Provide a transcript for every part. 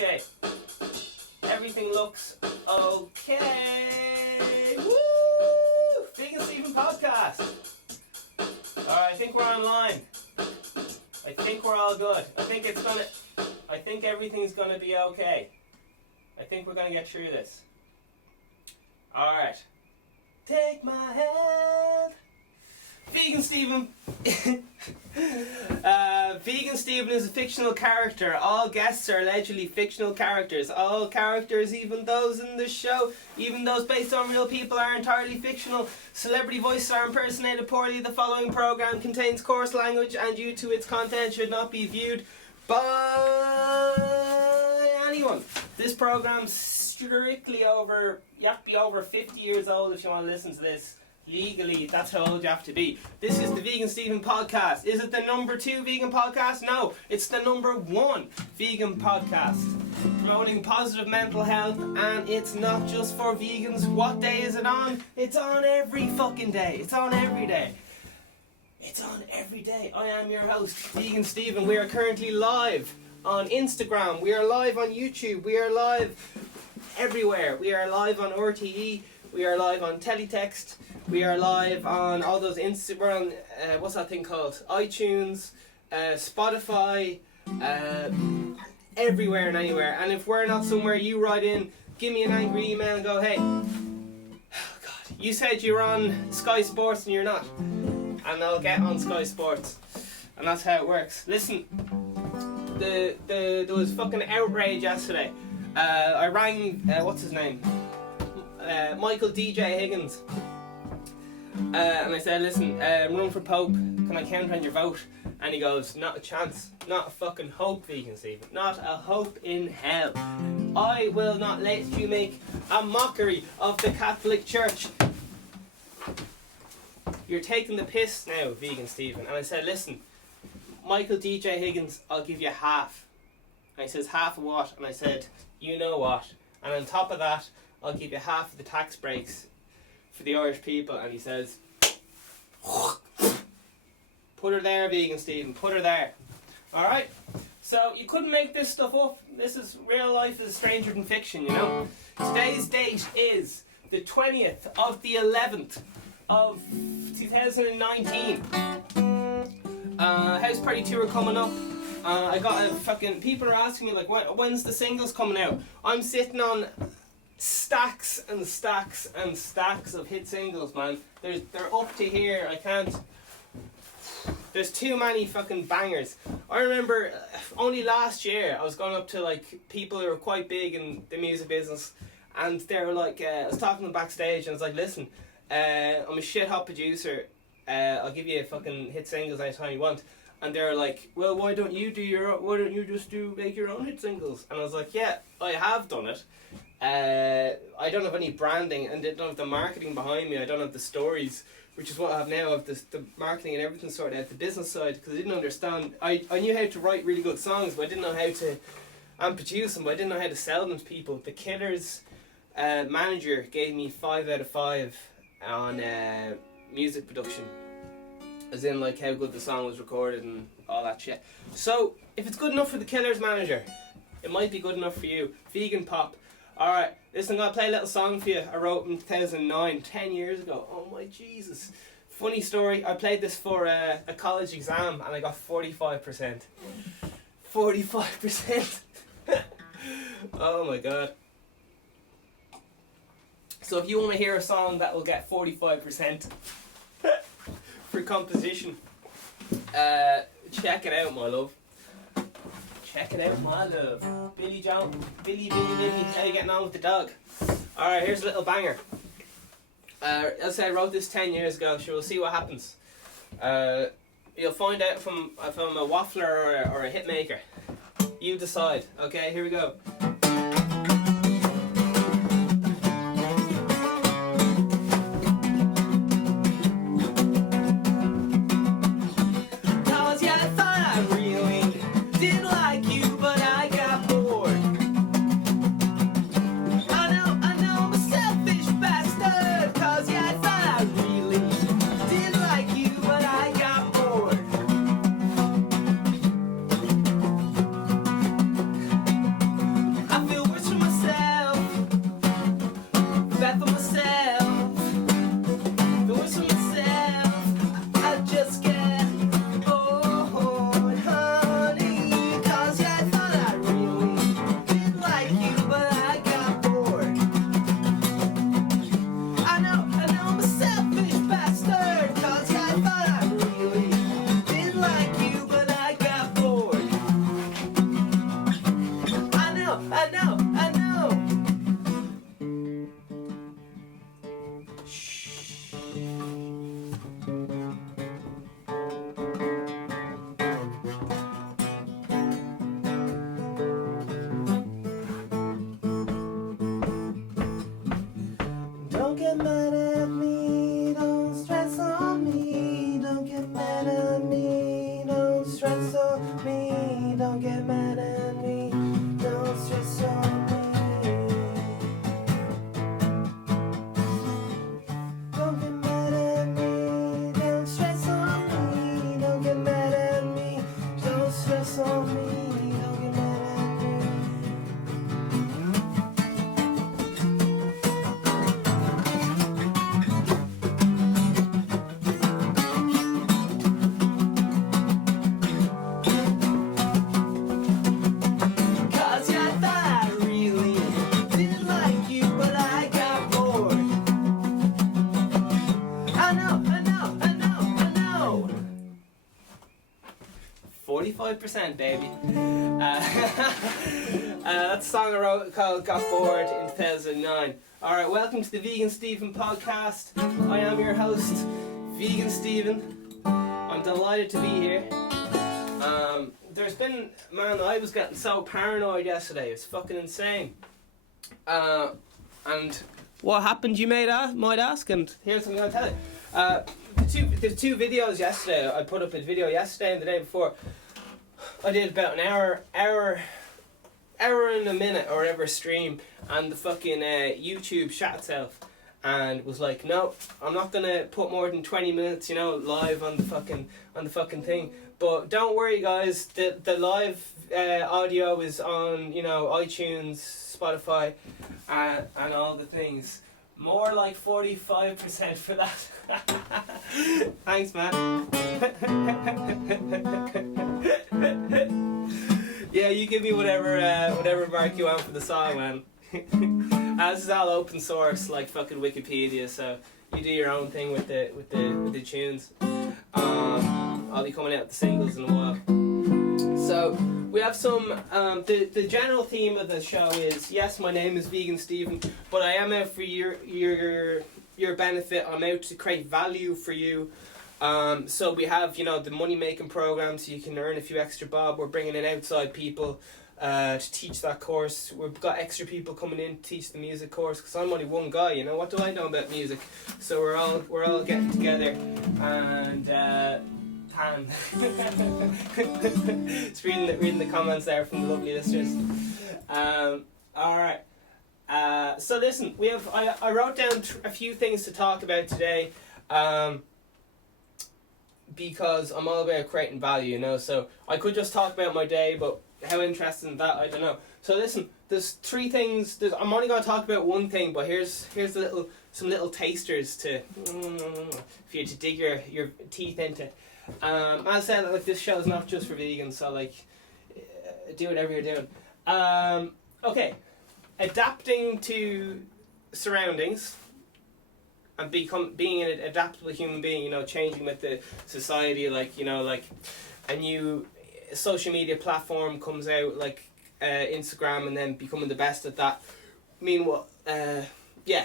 Okay. Everything looks okay. Woo! VeganSteven podcast. Alright, I think we're online. I think we're all good. I think everything's gonna be okay. I think we're gonna get through this. Alright. Take my hand. VeganSteven. VeganSteven is a fictional character. All guests are allegedly fictional characters. All characters, even those in the show, even those based on real people, are entirely fictional. Celebrity voices are impersonated poorly. The following program contains coarse language and due to its content should not be viewed by anyone. This program's strictly over, you have to be over 50 years old if you want to listen to this. Legally, that's how old you have to be. This is the VeganSteven podcast. Is it the number 2 vegan podcast? No, it's the number 1 vegan podcast. Promoting positive mental health, and it's not just for vegans. What day is it on? It's on every fucking day. It's on every day. It's on every day. I am your host, VeganSteven. We are currently live on Instagram. We are live on YouTube. We are live everywhere. We are live on RTE. We are live on Teletext. We are live on all those we're on, what's that thing called? iTunes, Spotify, everywhere and anywhere. And if we're not somewhere, you write in, give me an angry email and go, hey, oh God, you said you're on Sky Sports and you're not. And I'll get on Sky Sports. And that's how it works. Listen, there was fucking outrage yesterday. I rang, what's his name? Michael DJ Higgins. And I said, listen, run for Pope, can I count on your vote? And he goes, not a chance, not a fucking hope, VeganSteven, not a hope in hell. I will not let you make a mockery of the Catholic Church. You're taking the piss now, VeganSteven. And I said, listen, Michael DJ Higgins, I'll give you half. And he says, half of what? And I said, you know what? And on top of that, I'll give you half of the tax breaks for the Irish people. And he says, put her there, VeganSteven, put her there. Alright? So you couldn't make this stuff up. This is, real life is stranger than fiction, you know. Today's date is the 20th of the 11th of 2019. House Party Tour coming up. I got a fucking, people are asking me like, when's the singles coming out? I'm sitting on stacks and stacks and stacks of hit singles, man. They're up to here. I can't. There's too many fucking bangers. I remember only last year I was going up to like people who are quite big in the music business, and they were like, I was talking to them backstage, and I was like, listen, I'm a shit hot producer. I'll give you fucking hit singles anytime you want. And they're like, well, why don't you just make your own hit singles? And I was like, yeah, I have done it. I don't have any branding and I don't have the marketing behind me. I don't have the stories, which is what I have now. I have the marketing and everything sorted out, the business side, because I didn't understand. I knew how to write really good songs, but I didn't know how to produce them, but I didn't know how to sell them to people. The Killers manager gave me 5 out of 5 on music production, as in like how good the song was recorded and all that shit. So if it's good enough for the Killers manager, it might be good enough for you. Vegan pop. Alright, listen, I'm going to play a little song for you I wrote in 2009, 10 years ago. Oh my Jesus. Funny story, I played this for a college exam and I got 45%. 45%. Oh my God. So if you want to hear a song that will get 45% for composition, check it out, my love. Check it out, my love. Billy, how you getting on with the dog? Alright, here's a little banger. As I said, I wrote this 10 years ago, so we'll see what happens. You'll find out if I'm a waffler or a hit maker. You decide. Okay, here we go. don't get mad at me, don't stress on me. Don't get mad at me, don't stress on me. Don't get mad at me, don't stress on me. Don't get mad at me. Cause I thought I really didn't like you, but I got bored. I know. 45%, baby. That's a song I wrote called Got Bored in 2009. Alright, welcome to the VeganSteven podcast. I am your host, VeganSteven. I'm delighted to be here. There's been, man, I was getting so paranoid yesterday. It's fucking insane. And what happened, you might ask, and here's what I'm going to tell you. There's two videos yesterday. I put up a video yesterday and the day before. I did about an hour and a minute or whatever stream, and the fucking YouTube shut itself and was like, no, I'm not gonna put more than 20 minutes, live on the fucking thing. But don't worry, guys, the live audio is on, iTunes, Spotify, and all the things. More like 45% for that. Thanks, man. Yeah, you give me whatever mark you want for the song, man. This is all open source, like fucking Wikipedia, so you do your own thing with the tunes. I'll be coming out with the singles in a while. So we have some. The general theme of the show is, yes, my name is VeganSteven, but I am out for your benefit. I'm out to create value for you. So we have, the money making program, so you can earn a few extra bob. We're bringing in outside people to teach that course. We've got extra people coming in to teach the music course, because I'm only one guy. What do I know about music? So we're all getting together and. It's reading the comments there from the lovely listeners. Alright. So listen, I wrote down a few things to talk about today. Because I'm all about creating value, so I could just talk about my day, but how interesting that, I don't know. So listen, there's three things. I'm only going to talk about one thing, but here's some little tasters for you to dig your teeth into. As I said, this show is not just for vegans, so do whatever you're doing. Okay, adapting to surroundings and being an adaptable human being, changing with the society, like a new social media platform comes out, like Instagram, and then becoming the best at that.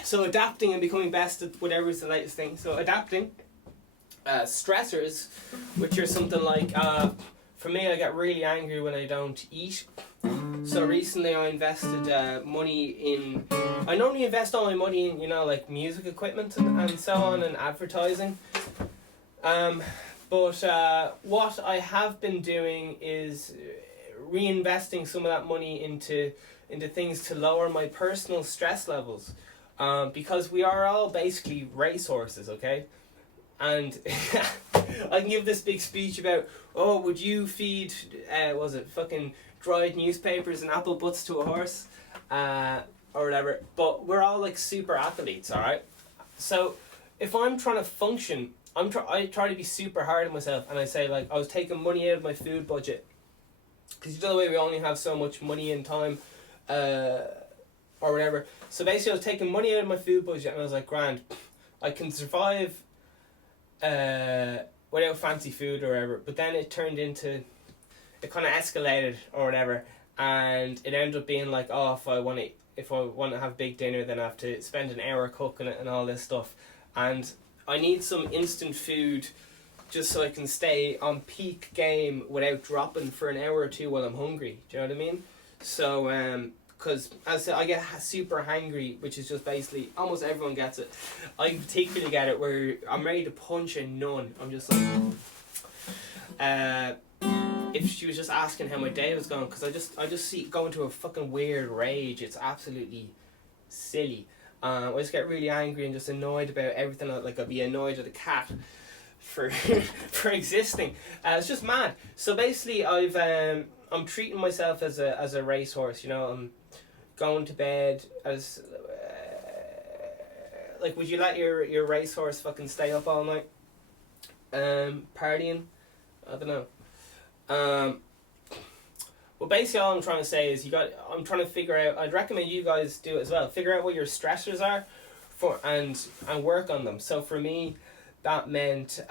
So adapting and becoming best at whatever is the latest thing. So adapting. Stressors, which are something like, for me, I get really angry when I don't eat. So recently I invested money in, I normally invest all my money in, like music equipment and so on, and advertising. But what I have been doing is reinvesting some of that money into things to lower my personal stress levels. Because we are all basically racehorses, okay? And I can give this big speech about, would you feed, fucking dried newspapers and apple butts to a horse? Or whatever. But we're all like super athletes, alright? So if I'm trying to function, I try to be super hard on myself, and I say, like, I was taking money out of my food budget. Because the way we only have so much money and time, or whatever. So basically I was taking money out of my food budget, and I was like, grand, I can survive without fancy food or whatever. But then it kind of escalated or whatever, and it ended up being like, if I want to have big dinner, then I have to spend an hour cooking it and all this stuff, and I need some instant food just so I can stay on peak game without dropping for an hour or two while I'm hungry. Do you know what I mean? So because as I said, I get super hangry, which is just basically, almost everyone gets it. I particularly get it where I'm ready to punch a nun. I'm just like, if she was just asking how my day was going, because I just see go into a fucking weird rage. It's absolutely silly. I just get really angry and just annoyed about everything. Like I'd be annoyed at a cat for for existing. It's just mad. So basically, I'm treating myself as a racehorse. You know, I'm going to bed as like, would you let your racehorse fucking stay up all night, partying? I don't know. Well, basically, all I'm trying to say is I'm trying to figure out. I'd recommend you guys do it as well. Figure out what your stressors are, and work on them. So for me, that meant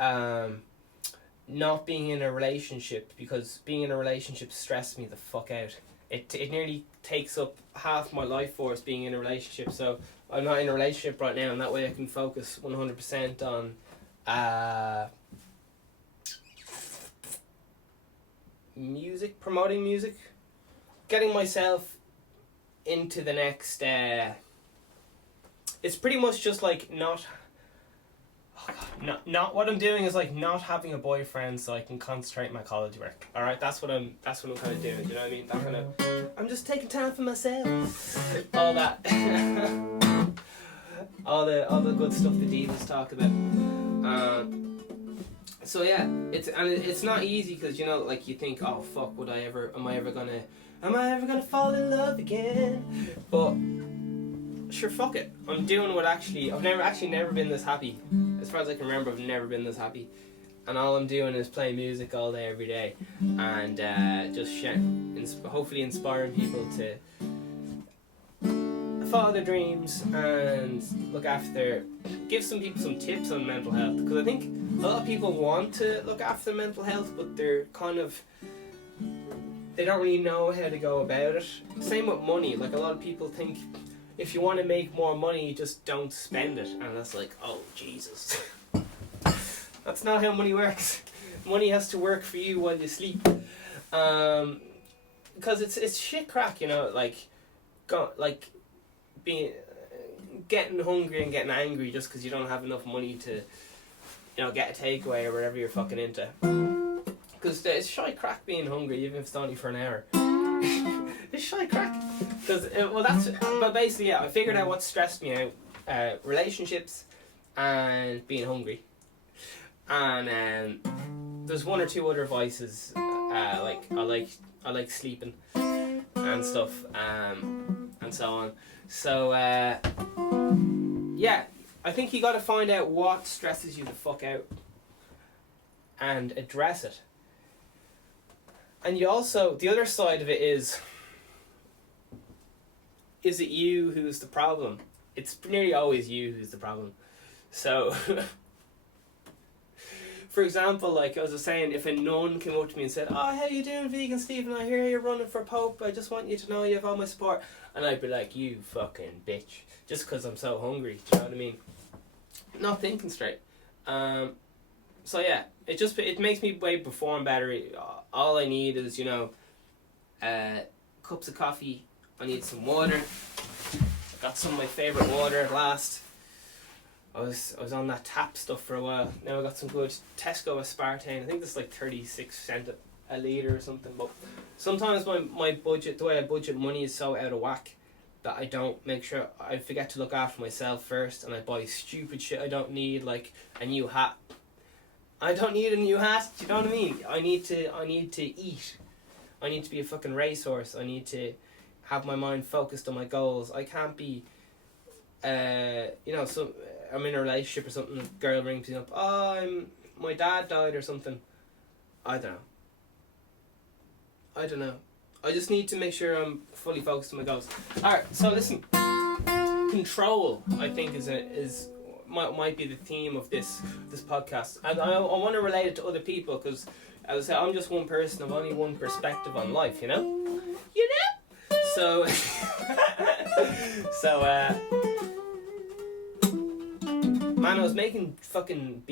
not being in a relationship, because being in a relationship stressed me the fuck out. It nearly takes up half my life force being in a relationship. So I'm not in a relationship right now, and that way I can focus 100% on music, promoting music, getting myself into the next. It's pretty much just like not what I'm doing is like not having a boyfriend so I can concentrate on my college work. All right, that's what I'm kind of doing. Do you know what I mean? That kind of, I'm just taking time for myself. All that, all the good stuff the divas talk about. So yeah, it's not easy, because you know, like, you think, oh fuck, am I ever gonna fall in love again? But sure, fuck it. I'm doing what I've never been this happy. As far as I can remember, I've never been this happy. And all I'm doing is playing music all day, every day, and just hopefully inspiring people to follow their dreams and give some people some tips on mental health. Because I think a lot of people want to look after their mental health, but they don't really know how to go about it. Same with money. Like, a lot of people think, if you want to make more money, just don't spend it. And that's like, oh, Jesus. That's not how money works. Money has to work for you while you sleep. Because it's shit crack, you know, getting hungry and getting angry just because you don't have enough money to, you know, get a takeaway or whatever you're fucking into. Because it's shy crack being hungry, even if it's only for an hour. It's shy crack. But basically, yeah, I figured out what stressed me out: relationships and being hungry. And there's one or two other vices. Like I like sleeping and stuff, and so on. So yeah, I think you got to find out what stresses you the fuck out and address it. And you also, the other side of it is it you who's the problem? It's nearly always you who's the problem. So, for example, like I was saying, if a nun came up to me and said, "Oh, how you doing, VeganSteven? I hear you're running for Pope. I just want you to know you have all my support." And I'd be like, "You fucking bitch," just because I'm so hungry. Do you know what I mean? Not thinking straight. So yeah, it makes me perform better. All I need is, you know, cups of coffee. I need some water. I got some of my favourite water at last. I was on that tap stuff for a while. Now I got some good Tesco aspartame. I think it's like 36 cents a litre or something. But sometimes my budget, the way I budget money, is so out of whack that I don't make sure, I forget to look after myself first, and I buy stupid shit I don't need, like a new hat. I don't need a new hat. Do you know what I mean? I need to eat. I need to be a fucking racehorse. I need to have my mind focused on my goals. I can't be, so I'm in a relationship or something, a girl rings me up, my dad died or something. I don't know. I just need to make sure I'm fully focused on my goals. Alright, so listen. Control, I think, might be the theme of this podcast. And I want to relate it to other people, because, as I say, I'm just one person. I've only one perspective on life, you know? So, man, I was making fucking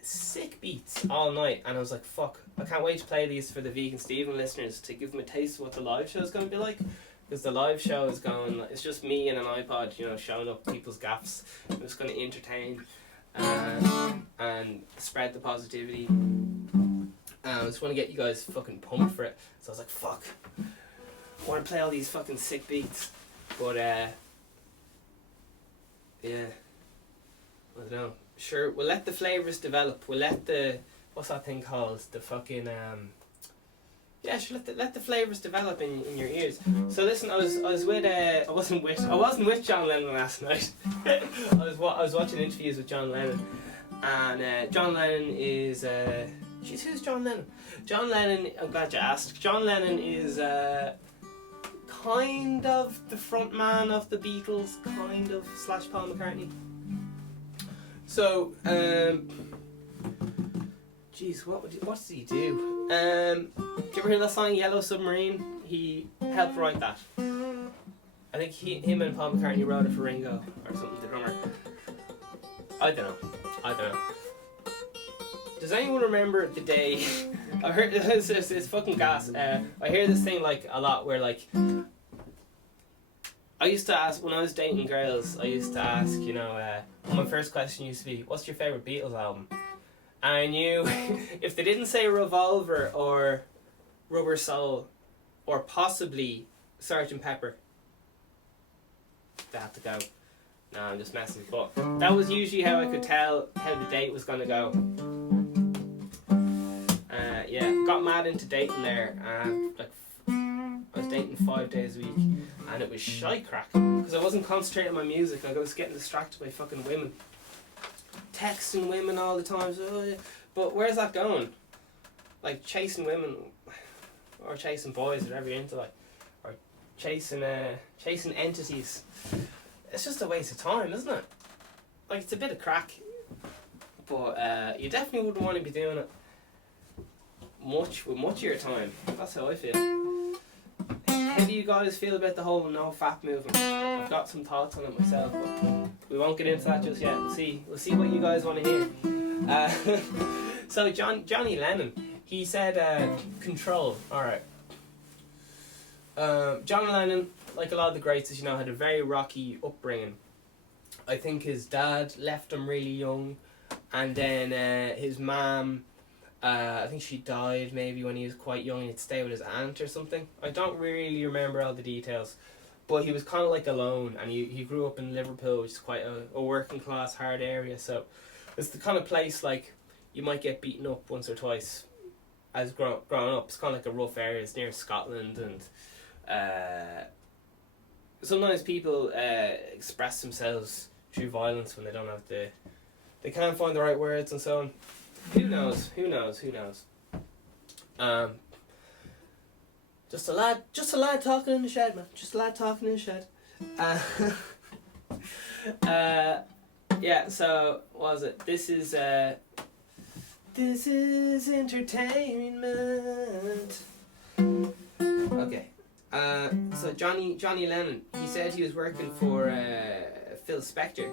sick beats all night, and I was like, fuck, I can't wait to play these for the VeganSteven listeners, to give them a taste of what the live show is going to be like. Because the live show is it's just me and an iPod, you know, showing up people's gaffes. I'm just going to entertain and spread the positivity. I just want to get you guys fucking pumped for it. So I was like, fuck, I want to play all these fucking sick beats. But, yeah, I don't know. Sure, we'll let the flavours develop. We'll let the, what's that thing called? The fucking, yeah, sure, let the flavours develop in your ears. So listen, I was with, I wasn't with John Lennon last night. I was watching interviews with John Lennon. And John Lennon is, jeez, who's John Lennon? John Lennon, I'm glad you asked. John Lennon is kind of the front man of the Beatles, kind of, / Paul McCartney. So, jeez, what does he do? Did you ever hear that song Yellow Submarine? He helped write that. I think him and Paul McCartney wrote it for Ringo or something, the drummer. I don't know. Does anyone remember the day? I've heard it's fucking gas. I hear this thing like a lot where like I used to ask when I was dating girls. I used to ask, you know, my first question used to be, "What's your favorite Beatles album?" And I knew if they didn't say Revolver or Rubber Soul or possibly Sgt. Pepper, they had to go. No, I'm just messing. But that was usually how I could tell how the date was gonna go. Yeah, got mad into dating there, and like I was dating 5 days a week, and it was shy crack because I wasn't concentrating on my music. Like I was getting distracted by fucking women, texting women all the time. So, oh, yeah. But where's that going? Like chasing women, or chasing boys, whatever you're into, like, or chasing entities. It's just a waste of time, isn't it? Like, it's a bit of crack, but you definitely wouldn't want to be doing it much of your time. That's how I feel. How do you guys feel about the whole no fap movement? I've got some thoughts on it myself, but we won't get into that just yet. We'll see what you guys want to hear. So Johnny Lennon, he said control. Alright. John Lennon, like a lot of the greats, as you know, had a very rocky upbringing. I think his dad left him really young, and then his mum, I think she died maybe when he was quite young. He'd stay with his aunt or something. I don't really remember all the details, but he was kind of like alone, and he grew up in Liverpool, which is quite a working class, hard area. So it's the kind of place like you might get beaten up once or twice as growing up. It's kind of like a rough area. It's near Scotland, and sometimes people express themselves through violence when they don't have they can't find the right words and so on. Who knows? Just a lad talking in the shed, man. Just a lad talking in the shed. Yeah, so what was it? This is entertainment. Okay. So Johnny Lennon, he said he was working for Phil Spector,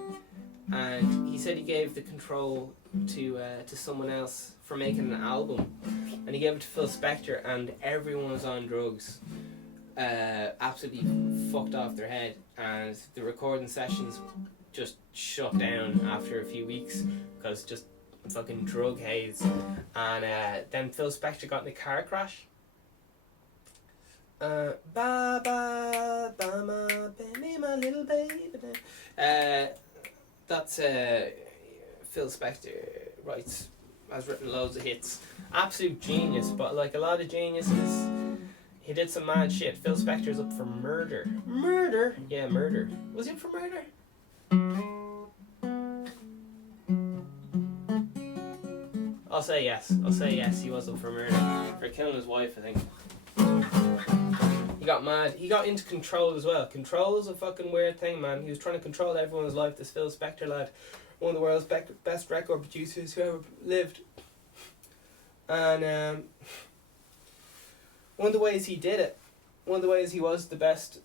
and he said he gave the control to someone else for making an album, and he gave it to Phil Spector, and everyone was on drugs, absolutely fucked off their head, and the recording sessions just shut down after a few weeks because just fucking drug haze. And then Phil Spector got in a car crash. Ba ba ba ma baby, my little baby. That's Phil Spector has written loads of hits. Absolute genius, but like a lot of geniuses, he did some mad shit. Phil Spector's up for murder. Murder? Yeah, murder. Was he up for murder? I'll say yes, he was up for murder. For killing his wife, I think. He got mad. He got into control as well. Control is a fucking weird thing, man. He was trying to control everyone's life, this Phil Spector lad. One of the world's best record producers who ever lived. And one of the ways he did it, one of the ways he was the best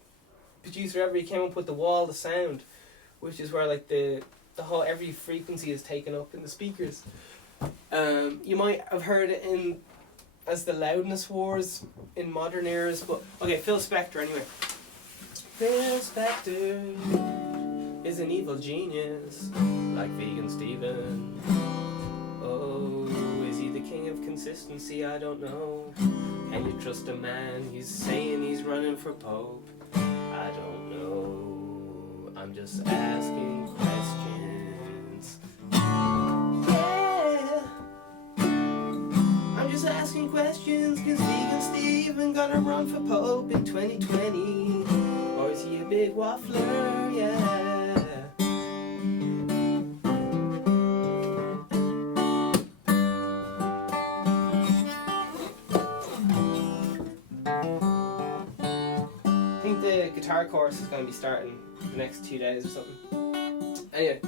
producer ever, he came up with the wall of sound, which is where like the whole every frequency is taken up in the speakers. You might have heard it as the loudness wars in modern eras, but okay, Phil Spector anyway. Phil Spector is an evil genius, like VeganSteven. Oh, is he the king of consistency, I don't know. Can you trust a man who's saying he's running for Pope? I don't know. I'm just asking questions. Yeah. I'm just asking questions, cause VeganSteven gonna run for Pope in 2020. Or is he a big waffler? Yeah. I think the guitar course is going to be starting the next 2 days or something. Anyway,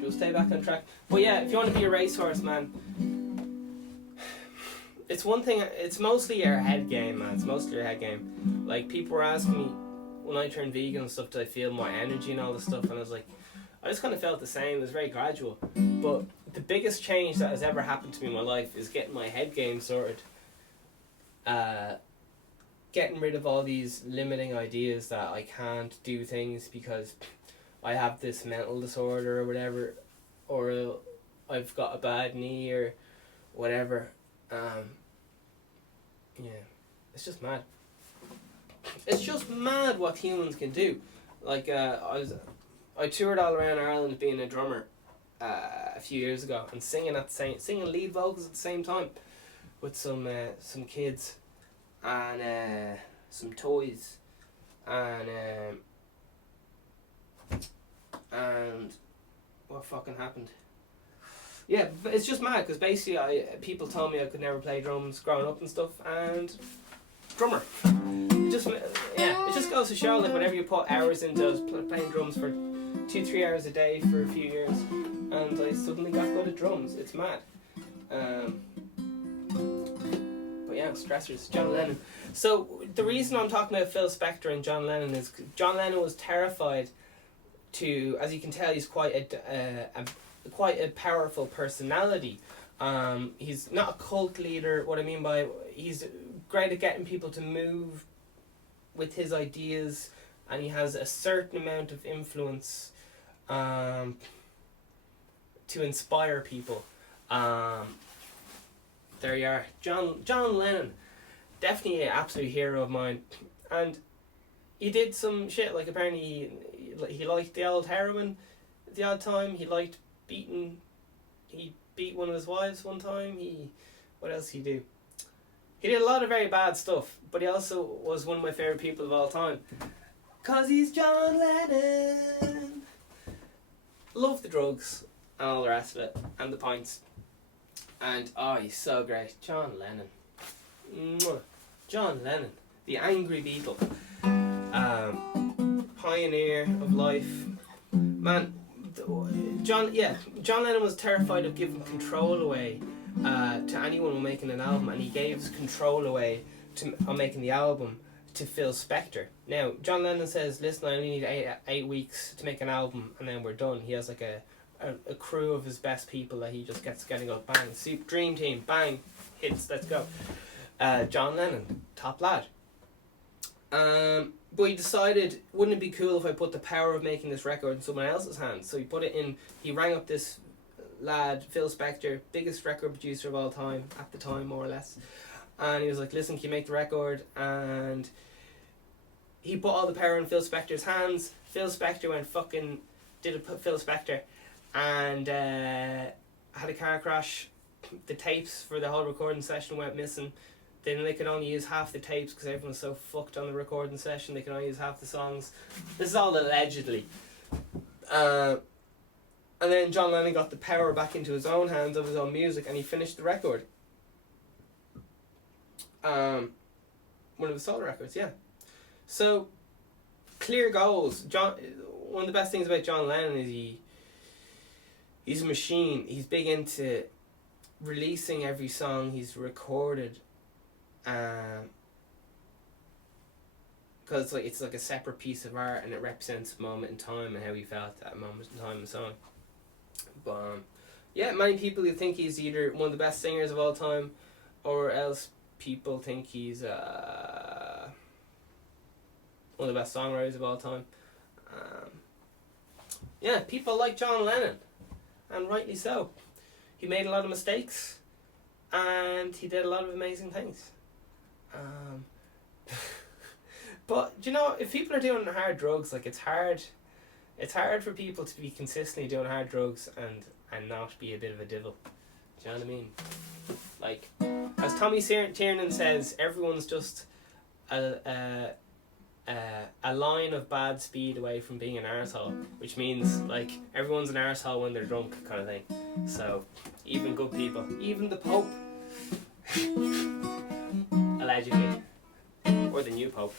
she'll stay back on track. But yeah, if you want to be a racehorse, man, it's one thing, it's mostly your head game, man. It's mostly your head game. Like, people were asking me when I turned vegan and stuff, did I feel more energy and all this stuff? And I was like, I just kind of felt the same. It was very gradual. But the biggest change that has ever happened to me in my life is getting my head game sorted. Getting rid of all these limiting ideas that I can't do things because I have this mental disorder or whatever, or I've got a bad knee or whatever. Yeah, it's just mad. It's just mad what humans can do. Like I toured all around Ireland being a drummer a few years ago and singing lead vocals at the same time with some kids and some toys and what fucking happened? Yeah, but it's just mad because basically people told me I could never play drums growing up and stuff, and drummer. It just goes to show, like, whenever you put hours into playing drums for 2-3 hours a day for a few years, and I suddenly got good at drums. It's mad. But yeah, Stressors, John Lennon. So the reason I'm talking about Phil Spector and John Lennon is John Lennon was terrified to, as you can tell, he's quite a powerful personality. He's not a cult leader. What I mean by, he's great at getting people to move with his ideas, and he has a certain amount of influence to inspire people. There you are, John Lennon, definitely an absolute hero of mine. And he did some shit, like apparently he liked the old heroin at the odd time. He liked he beat one of his wives one time. What else did he do? He did a lot of very bad stuff, but he also was one of my favourite people of all time. 'Cause he's John Lennon. Love the drugs and all the rest of it, and the pints. And he's so great. John Lennon. Mwah. John Lennon, the angry Beatle. Pioneer of life. Man, John Lennon was terrified of giving control away to anyone making an album, and he gave his control away on making the album to Phil Spector. Now, John Lennon says, listen, I only need eight weeks to make an album and then we're done. He has like a crew of his best people that he just gets getting up, bang, dream team, bang, hits, let's go. John Lennon, top lad. But he decided, wouldn't it be cool if I put the power of making this record in someone else's hands? So he rang up this lad, Phil Spector, biggest record producer of all time, at the time more or less. And he was like, listen, can you make the record? And he put all the power in Phil Spector's hands. Phil Spector did Phil Spector, and had a car crash. The tapes for the whole recording session went missing. Then they could only use half the tapes because everyone was so fucked on the recording session. They could only use half the songs. This is all allegedly. And then John Lennon got the power back into his own hands of his own music, and he finished the record. One of the solo records, yeah. So, clear goals. One of the best things about John Lennon is he's a machine. He's big into releasing every song he's recorded, because it's like a separate piece of art, and it represents a moment in time and how he felt at that moment in time and so on. But yeah, many people who think he's either one of the best singers of all time, or else people think he's one of the best songwriters of all time. Yeah, people like John Lennon, and rightly so. He made a lot of mistakes, and he did a lot of amazing things. But you know, if people are doing hard drugs, like it's hard for people to be consistently doing hard drugs and not be a bit of a devil. Do you know what I mean? Like, as Tommy Tiernan says, everyone's just a line of bad speed away from being an arsehole, which means like everyone's an arsehole when they're drunk, kind of thing. So even good people, even the Pope, allegedly, or the new Pope.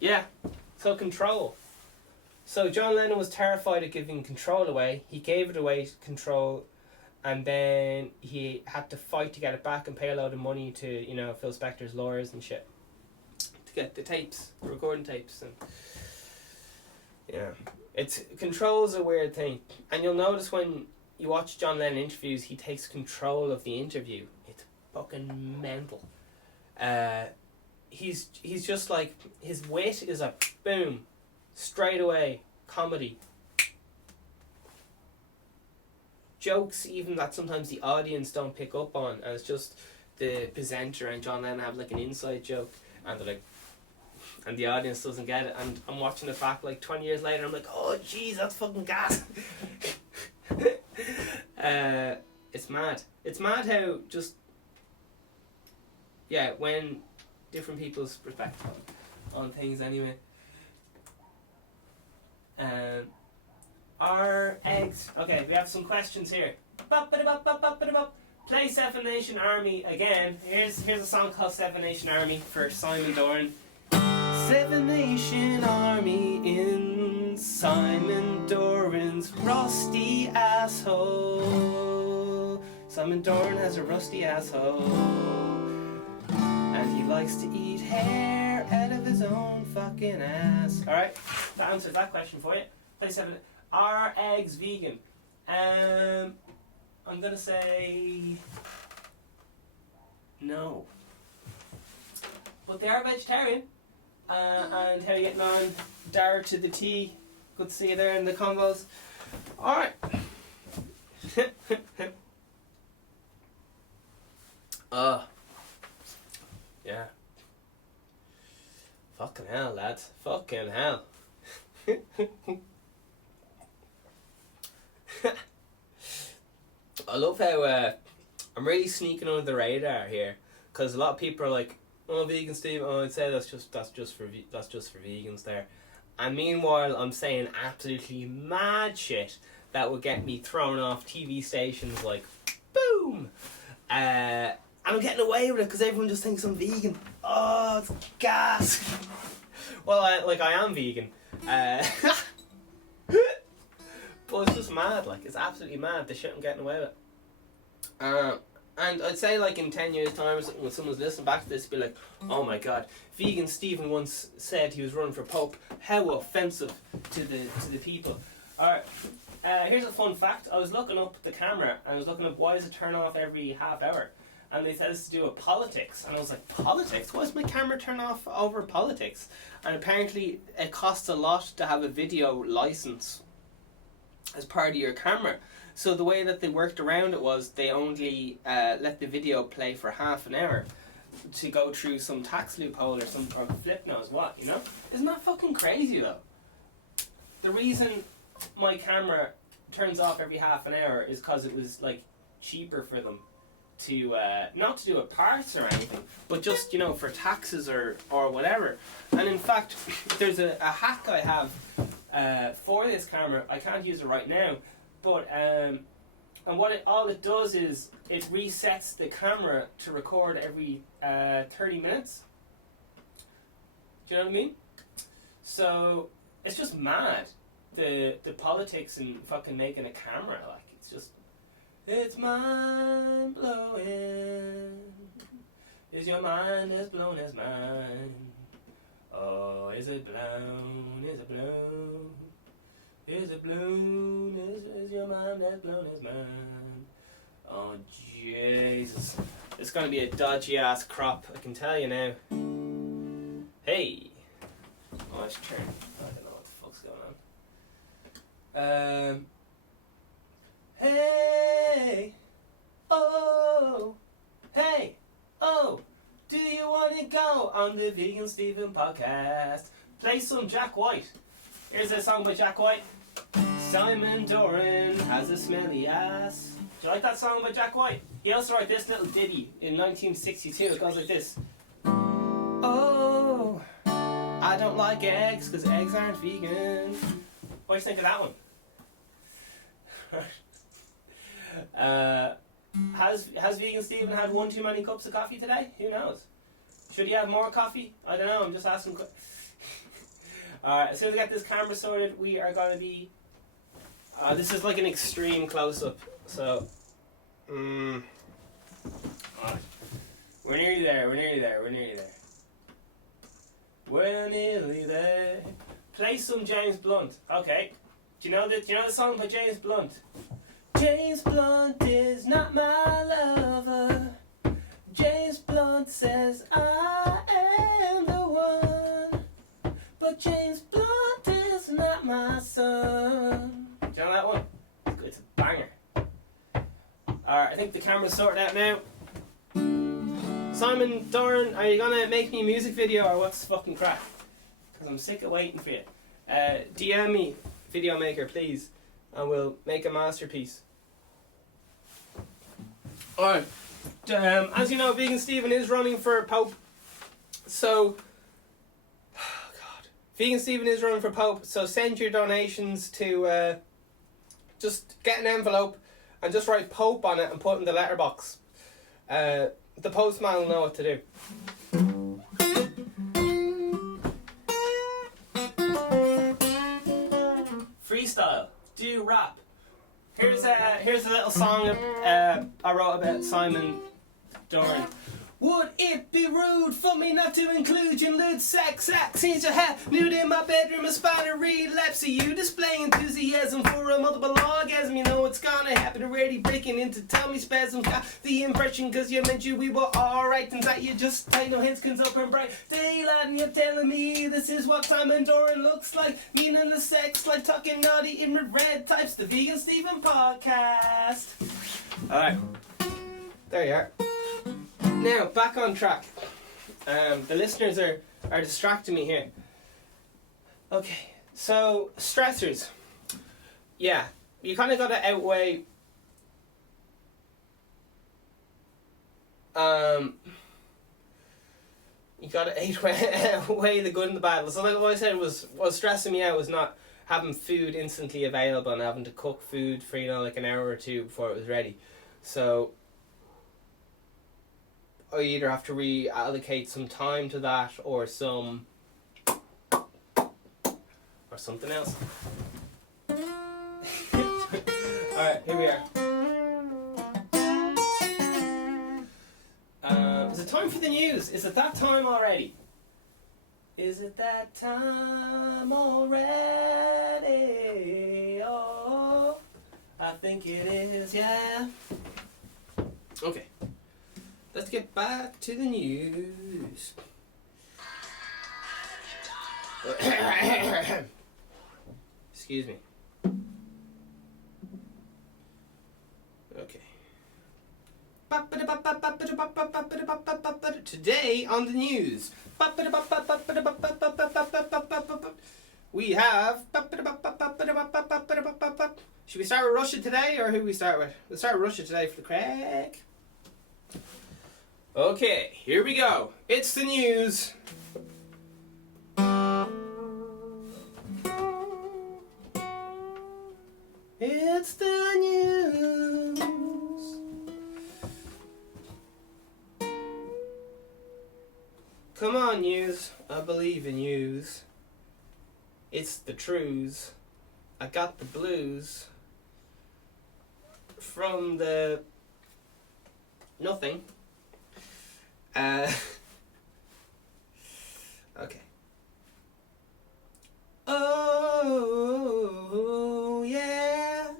Yeah. So control. So John Lennon was terrified of giving control away. He gave it away, control, and then he had to fight to get it back and pay a load of money to, you know, Phil Spector's lawyers and shit to get the tapes, the recording tapes, and yeah, control's a weird thing. And you'll notice when you watch John Lennon interviews, he takes control of the interview. It's fucking mental. He's just like, his wit is a boom, straight away, comedy. Jokes even that sometimes the audience don't pick up on, and it's just the presenter and John Lennon have like an inside joke, and they're like, and the audience doesn't get it, and I'm watching it back like 20 years later, I'm like, oh jeez, that's fucking gas. It's mad. It's mad how just, yeah, when different people's perspective on things anyway. Are eggs... Okay, we have some questions here. Play Seven Nation Army again. Here's a song called Seven Nation Army for Simon Doran. Seven Nation Army in Simon Doran's rusty asshole. Simon Doran has a rusty asshole, and he likes to eat hair out of his own fucking ass. Alright, that answers that question for you. Play seven. Are eggs vegan? I'm gonna say no. But they are vegetarian. And how are you getting on? Dara to the T. Good to see you there in the combos. Alright. Yeah. Fucking hell, lads. Fucking hell. I love how I'm really sneaking under the radar here, because a lot of people are like, "Oh, VeganSteven, oh, I'd say that's just for vegans there," and meanwhile I'm saying absolutely mad shit that would get me thrown off TV stations like boom, and I'm getting away with it because everyone just thinks I'm vegan. Oh, it's gas. Well, I am vegan, but it's just mad. Like, it's absolutely mad the shit I'm getting away with. And I'd say like in 10 years time or something, when someone's listening back to this, be like, oh my god, VeganSteven once said he was running for Pope. How offensive to the people. Alright, here's a fun fact. I was looking up the camera and I was looking up why does it turn off every half hour, and they said it's to do with politics, and I was like, politics? Why does my camera turn off over politics? And apparently it costs a lot to have a video license as part of your camera. So the way that they worked around it was they only let the video play for half an hour to go through some tax loophole or flip knows what, you know? Isn't that fucking crazy though? The reason my camera turns off every half an hour is because it was like cheaper for them to not to do with parts or anything, but just, you know, for taxes or whatever. And in fact, there's a hack I have for this camera. I can't use it right now, but and what all it does is it resets the camera to record every 30 minutes. Do you know what I mean? So it's just mad, the politics and fucking making a camera. Like, it's just, it's mind blowing. Is your mind as blown as mine? Oh, is it blown? Is it blown? Is it blown? Is your mind as blown as mine? Oh, Jesus. It's going to be a dodgy ass crop, I can tell you now. Hey. Oh, I should turn. I don't know what the fuck's going on. Hey. Oh, hey, oh, do you want to go on the VeganSteven podcast? Play some Jack White. Here's a song by Jack White. Simon Doran has a smelly ass. Do you like that song by Jack White? He also wrote this little ditty in 1962. It goes like this. Oh, I don't like eggs because eggs aren't vegan. What do you think of that one? Has VeganSteven had one too many cups of coffee today? Who knows? Should he have more coffee? I don't know, I'm just asking. Alright, as soon as I get this camera sorted, we are going to be... this is like an extreme close-up, so... We're nearly there, we're nearly there, we're nearly there. We're nearly there. Play some James Blunt. Okay. Do you know the song by James Blunt? James Blunt is not my lover. James Blunt says I am the one. But James Blunt is not my son. Do you know that one? It's a banger. Alright, I think the camera's sorted out now. Simon Doran, are you gonna make me a music video or what's the fucking crack? Because I'm sick of waiting for you. DM me, video maker, please, and we'll make a masterpiece. Alright, as you know, VeganSteven is running for Pope, so, oh God, VeganSteven is running for Pope, so send your donations to, just get an envelope and just write Pope on it and put it in the letterbox. The postman will know what to do. Freestyle, do rap. Here's a little song I wrote about Simon Doran. Would it be rude for me not to include your lewd sex act? Since you have nude in my bedroom, a spider relapse. You display enthusiasm for a multiple orgasm. You know it's gonna happen already, breaking into tummy spasm. Got the impression cause you mentioned we were alright, and that you just tight, no hands can open bright daylight, and you're telling me this is what Simon Doran looks like. Meaningless sex, like talking naughty in red types. The VeganSteven podcast. Alright, there you are. Now, back on track. The listeners are distracting me here. Okay, so stressors. Yeah, you kind of got to outweigh. You got to outweigh the good and the bad. So, like what I said, was stressing me out was not having food instantly available and having to cook food for like an hour or two before it was ready. So I either have to reallocate some time to that or something else. Alright, here we are. Is it time for the news? Is it that time already? Is it that time already? Oh, I think it is, yeah. Okay. Let's get back to the news. Excuse me. Okay. Today on the news, we have... Should we start with Russia today, or who we start with? Let's start with Russia today for the crack. Okay, here we go. It's the news. It's the news. Come on, news. I believe in yous. It's the truths. I got the blues. From the... nothing. Okay. Oh, yeah.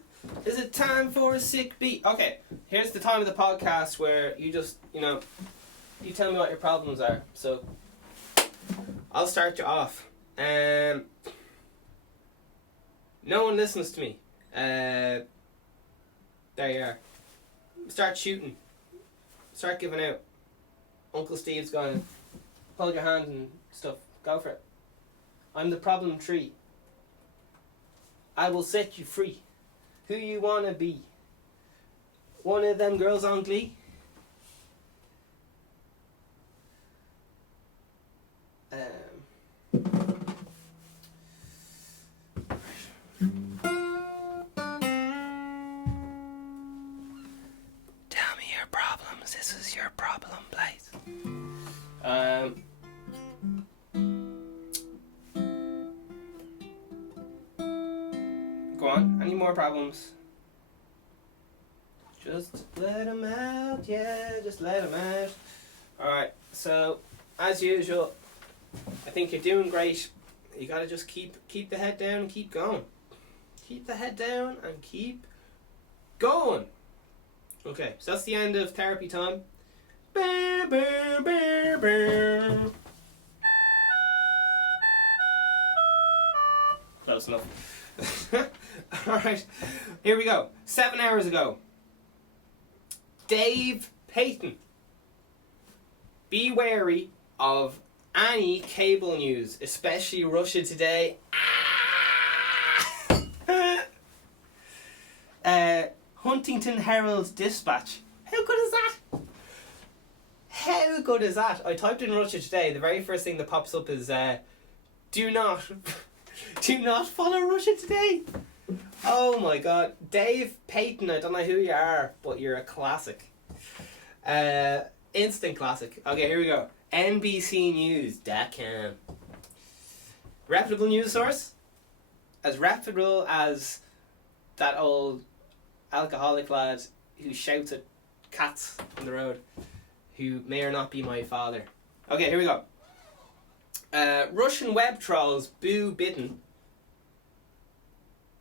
Is it time for a sick beat? Okay, here's the time of the podcast where you just, you tell me what your problems are. So, I'll start you off. No one listens to me. There you are. Start shooting. Start giving out. Uncle Steve's going to hold your hand and stuff. Go for it. I'm the problem tree. I will set you free. Who you wanna be? One of them girls on Glee? Tell me your problems. This is your problem place. Go on. Any more problems? Just let them out. Yeah, just let them out. Alright, so as usual, I think you're doing great. You gotta just keep the head down and keep going. Keep the head down and keep going. Okay, so that's the end of therapy time. Close enough. Alright, here we go. 7 hours ago. Dave Payton. Be wary of any cable news, especially Russia Today. Huntington Herald Dispatch. How good is that? How good is that? I typed in Russia Today. The very first thing that pops up is do not follow Russia Today. Oh my god. Dave Payton, I don't know who you are, but you're a classic. Instant classic. Okay, here we go. NBCnews.com. Reputable news source. As reputable as that old alcoholic lad who shouts at cats on the road, who may or not be my father. Okay, here we go. Russian web trolls boo Biden.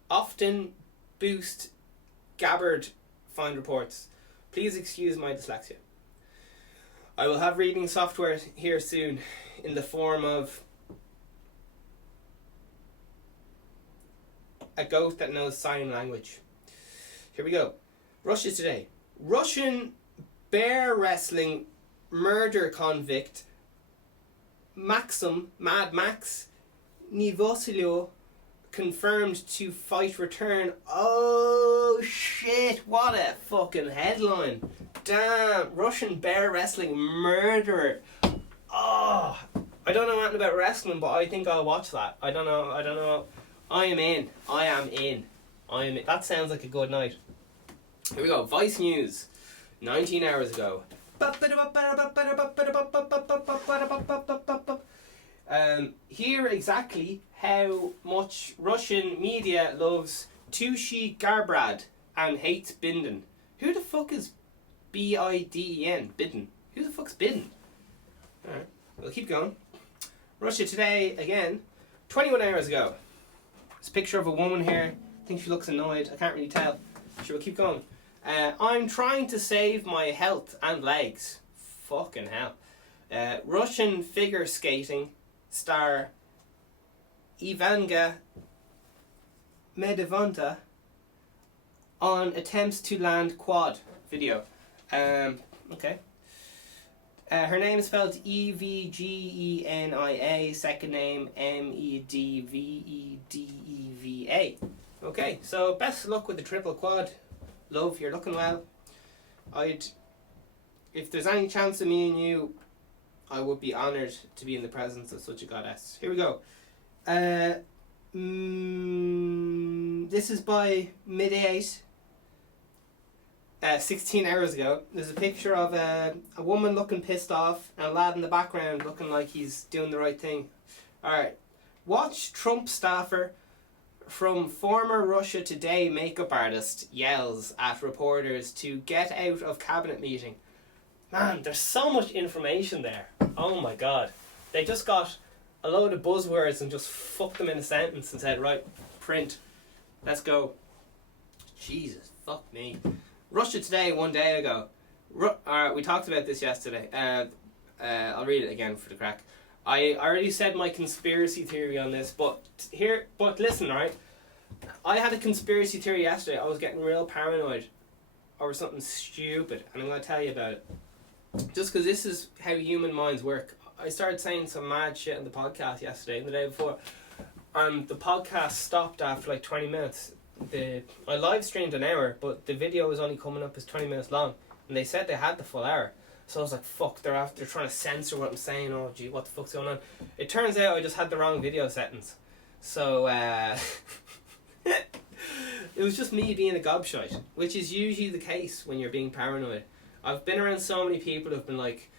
Often boost Gabbard find reports. Please excuse my dyslexia. I will have reading software here soon in the form of a goat that knows sign language. Here we go. Russia Today. Russian bear wrestling murder convict Mad Max Nivosilio confirmed to fight return. Oh shit, what a fucking headline. Damn, Russian bear wrestling murderer. Oh, I don't know anything about wrestling, but I think I'll watch that. I don't know. I am in. That sounds like a good night. Here we go. Vice News. 19 hours ago. Hear exactly how much Russian media loves Tushi Garbrad and hates Biden. Who the fuck is Biden? Biden. Who the fuck's Biden? Alright, we'll keep going. Russia Today again. 21 hours ago. There's a picture of a woman here. I think she looks annoyed. I can't really tell. Sure, we'll keep going. I'm trying to save my health and legs. Fucking hell. Russian figure skating star Ivanga Medvedeva on attempts to land quad video. Okay. Her name is spelled Evgenia, second name Medvedeva. Okay, so best of luck with the triple quad. Love, you're looking well. If there's any chance of me and you, I would be honoured to be in the presence of such a goddess. Here we go. This is by midnight. 16 hours ago. There's a picture of a woman looking pissed off and a lad in the background looking like he's doing the right thing. Alright. Watch Trump staffer from former Russia Today makeup artist yells at reporters to get out of cabinet meeting. Man, there's so much information there. Oh my god. They just got a load of buzzwords and just fucked them in a sentence and said, right, print. Let's go. Jesus, fuck me. Russia Today 1 day ago. Alright, we talked about this yesterday. I'll read it again for the crack. I already said my conspiracy theory on this, but listen, right? I had a conspiracy theory yesterday. I was getting real paranoid. over something stupid, and I'm going to tell you about it. Just because this is how human minds work. I started saying some mad shit on the podcast yesterday and the day before, and the podcast stopped after like 20 minutes. I live streamed an hour, but the video was only coming up as 20 minutes long, and they said they had the full hour. So I was like, fuck, they're trying to censor what I'm saying. Oh gee, what the fuck's going on? It turns out I just had the wrong video settings. So it was just me being a gobshite, which is usually the case when you're being paranoid. I've been around so many people who've been like,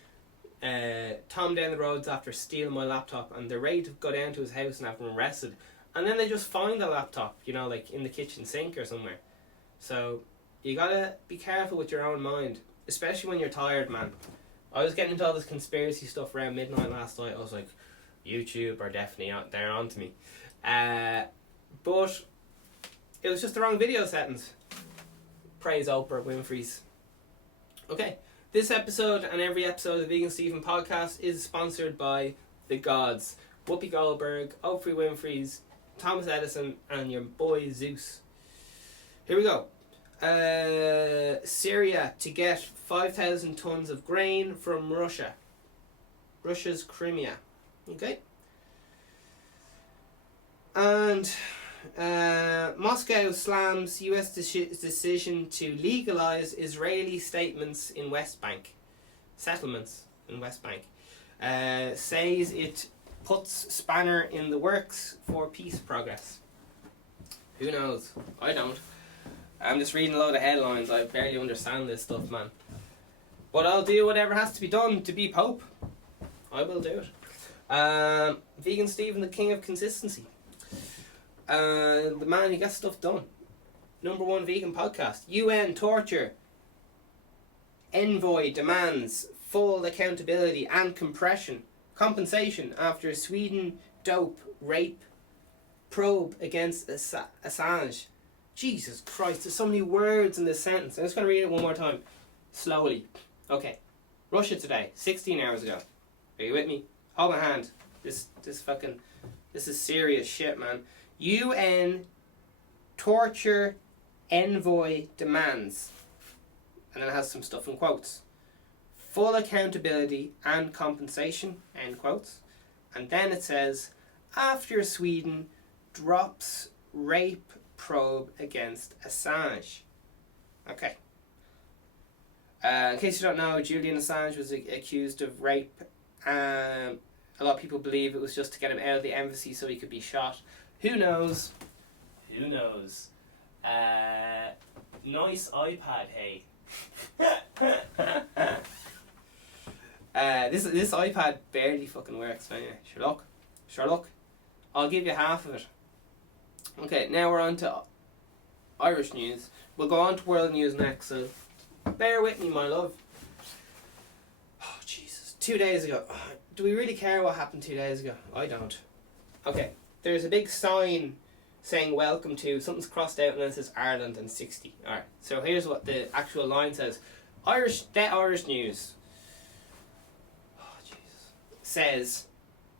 Tom down the roads after stealing my laptop, and they're ready to go down to his house and have him arrested, and then they just find the laptop, you know, like in the kitchen sink or somewhere. So you gotta be careful with your own mind, especially when you're tired, man. I was getting into all this conspiracy stuff around midnight last night. I was like, YouTube are definitely they're on to me. But it was just the wrong video settings. Praise Oprah Winfrey's. Okay, this episode and every episode of the VeganSteven podcast is sponsored by the gods. Whoopi Goldberg, Oprah Winfrey's, Thomas Edison, and your boy Zeus. Here we go. Syria to get 5,000 tons of grain from Russia. Russia's Crimea. Okay. And Moscow slams US decision to legalize Israeli settlements in West Bank. Says it puts spanner in the works for peace progress. Who knows? I don't. I'm just reading a load of headlines. I barely understand this stuff, man. But I'll do whatever has to be done to be Pope. I will do it. VeganSteven, the king of consistency. The man who gets stuff done. #1 vegan podcast. UN torture. Envoy demands full accountability and compensation after Sweden dope rape probe against Assange. Jesus Christ, there's so many words in this sentence. I'm just going to read it one more time. Slowly. Okay. Russia today, 16 hours ago. Are you with me? Hold my hand. This is serious shit, man. UN torture envoy demands. And then it has some stuff in quotes. Full accountability and compensation, end quotes. And then it says, after Sweden drops rape probe against Assange. Okay. In case you don't know, Julian Assange was accused of rape. A lot of people believe it was just to get him out of the embassy so he could be shot. Who knows? Who knows? Nice iPad, hey. This iPad barely fucking works, man. Sure look. I'll give you half of it. Okay, now we're on to Irish news. We'll go on to world news next, so bear with me, my love. Oh, Jesus. 2 days ago. Do we really care what happened 2 days ago? I don't. Okay, there's a big sign saying welcome to, something's crossed out and then it says Ireland and 60. Alright, so here's what the actual line says. Irish news. Oh, Jesus. Says,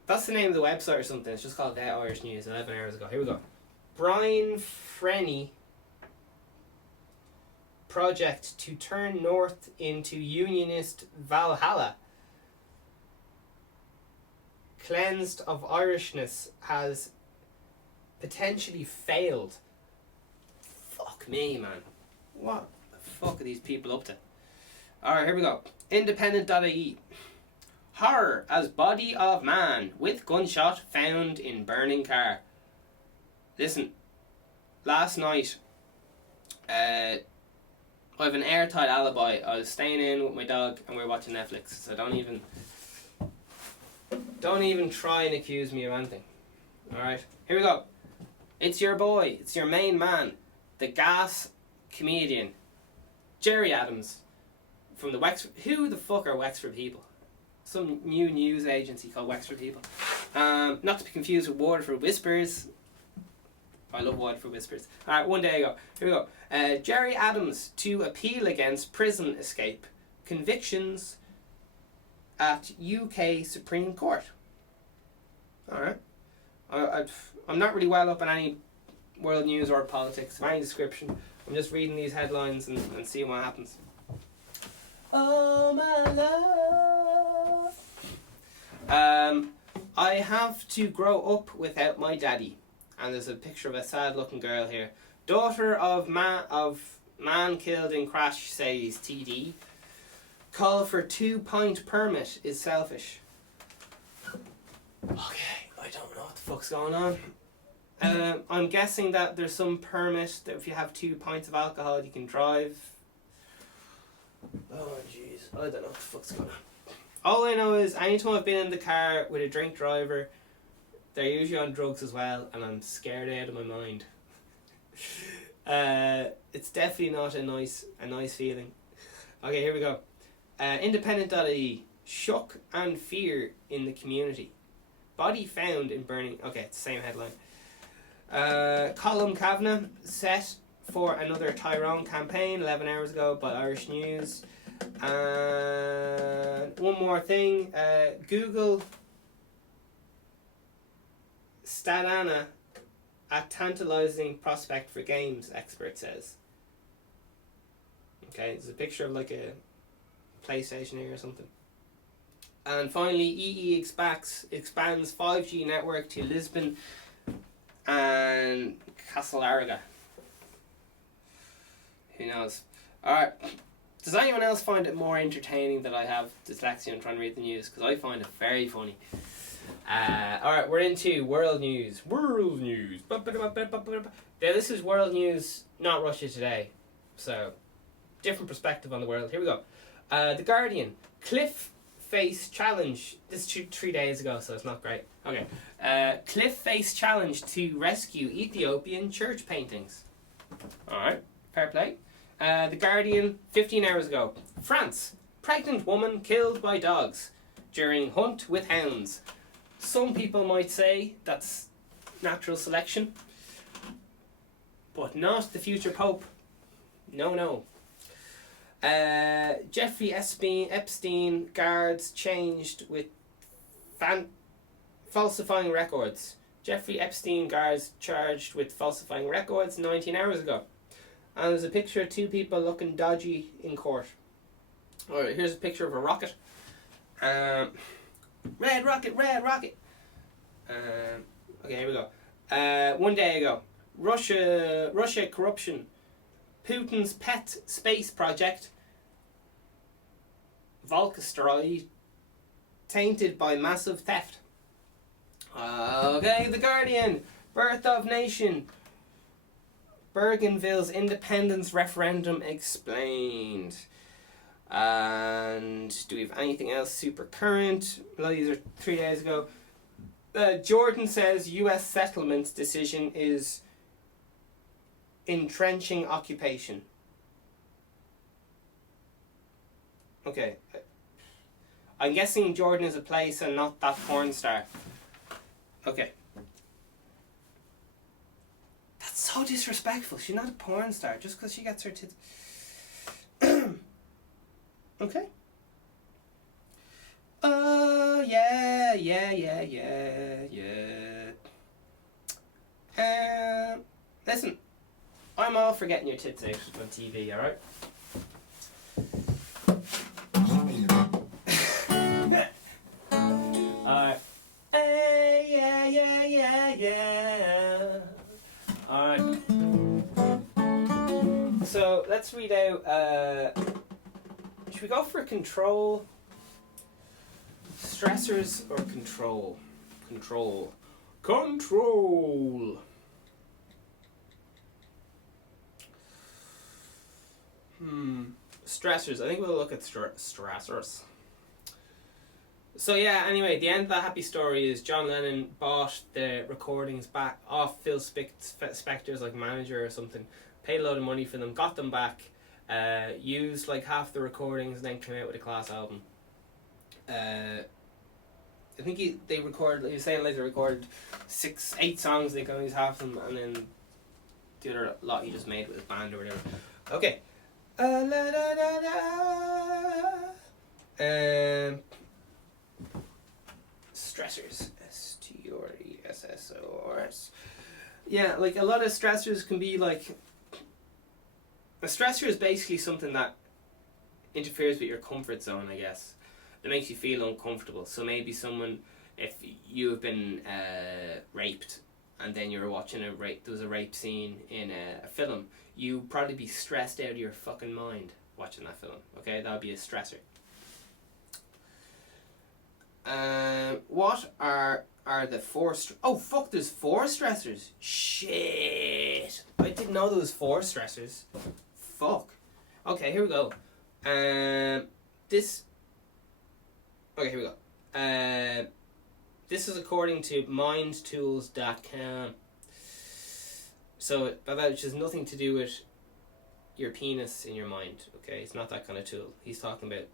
that's the name of the website or something, it's just called The Irish News 11 hours ago. Here we go. Brian Frenny project to turn North into Unionist Valhalla. Cleansed of Irishness has potentially failed. Fuck me, man. What the fuck are these people up to? Alright, here we go. Independent.ie. Horror as body of man with gunshot found in burning car. Listen, last night, I have an airtight alibi. I was staying in with my dog and we were watching Netflix, so don't even try and accuse me of anything. Alright, here we go. It's your boy, it's your main man, the gas comedian, Jerry Adams, from the Wexford. Who the fuck are Wexford people? Some new news agency called Wexford People. Not to be confused with Waterford Whispers. I love Waterford Whispers. Alright, one day ago. Here we go. Jerry Adams to appeal against prison escape. Convictions at UK Supreme Court. Alright. I'm not really well up on any world news or politics of any description. I'm just reading these headlines and seeing what happens. Oh my love. I have to grow up without my daddy. And there's a picture of a sad looking girl here. Daughter of man killed in crash, says TD. Call for 2-pint permit is selfish. Okay, I don't know what the fuck's going on. I'm guessing that there's some permit that if you have 2 pints of alcohol you can drive. Oh jeez, I don't know what the fuck's going on. All I know is anytime I've been in the car with a drink driver, they're usually on drugs as well, and I'm scared out of my mind. It's definitely not a nice feeling. Okay, here we go. Independent.ie. Shock and fear in the community. Body found in burning... Okay, it's the same headline. Colm Kavanagh set for another Tyrone campaign 11 hours ago by Irish News. And one more thing. Google Stadana, a tantalising prospect for games, expert says. Okay, there's a picture of like a PlayStation here or something. And finally, EE expands 5G network to Lisbon and Castlearga. Who knows? Alright. Does anyone else find it more entertaining that I have dyslexia and trying to read the news? Because I find it very funny. Alright, we're into world news. World news. Now, this is world news, not Russia Today. So, different perspective on the world. Here we go. The Guardian. Cliff face challenge. This is 3 days ago, so it's not great. Okay. Cliff face challenge to rescue Ethiopian church paintings. Alright, fair play. The Guardian, 15 hours ago. France. Pregnant woman killed by dogs during hunt with hounds. Some people might say that's natural selection, but not the future Pope. No. Jeffrey Epstein guards changed with falsifying records. Jeffrey Epstein guards charged with falsifying records 19 hours ago. And there's a picture of 2 people looking dodgy in court. Alright, here's a picture of a rocket. Red rocket. Okay, here we go. 1 day ago. Russia corruption. Putin's pet space project, Volcasteroid, tainted by massive theft. Okay, The Guardian. Birth of nation. Bougainville's independence referendum explained. And do we have anything else super current? Well, these are 3 days ago. Jordan says US settlements decision is entrenching occupation. Okay. I'm guessing Jordan is a place and not that porn star. Okay. That's so disrespectful. She's not a porn star just because she gets her tits. Okay. Oh, yeah. Listen, I'm all for getting your tits out on TV, alright? Alright. Yeah. Alright. So, let's read out, should we go for control? Stressors or control? Control. Stressors. I think we'll look at stressors. So yeah, anyway, the end of that happy story is John Lennon bought the recordings back off Phil Spector's like manager or something, paid a load of money for them, got them back, used like half the recordings and then came out with a class album. I think he was saying like they recorded 8 songs, they can use half of them, and then the other lot he just made with his band or whatever. Okay. Stressors. STRESSORS. Yeah, like a lot of stressors can be like A stressor is basically something that interferes with your comfort zone, I guess. That makes you feel uncomfortable. So maybe someone, if you have been raped, and then you're watching there was a rape scene in a film, you'd probably be stressed out of your fucking mind watching that film. Okay, that would be a stressor. What are the four? Oh fuck! There's 4 stressors. Shit! I didn't know there was 4 stressors. Fuck. Okay, here we go. This. Okay, here we go. This is according to mindtools.com. So that which has nothing to do with your penis in your mind. Okay, it's not that kind of tool. He's talking about.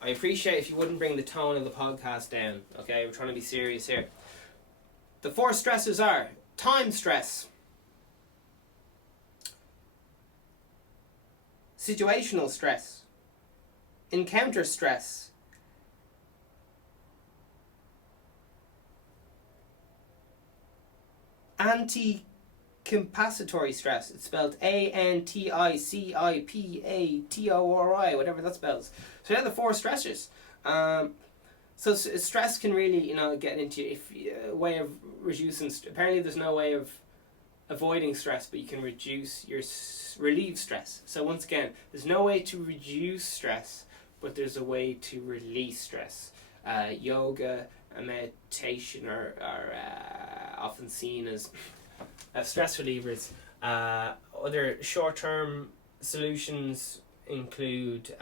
I appreciate if you wouldn't bring the tone of the podcast down. Okay, we're trying to be serious here. The 4 stressors are time stress, situational stress, encounter stress, anti-compensatory stress. It's spelled ANTICIPATORI, whatever that spells. So they're the 4 stressors. So stress can really, get into a way of reducing. Apparently, there's no way of avoiding stress, but you can relieve stress. So once again, there's no way to reduce stress, but there's a way to release stress. Yoga and meditation are often seen as stress relievers. Other short-term solutions include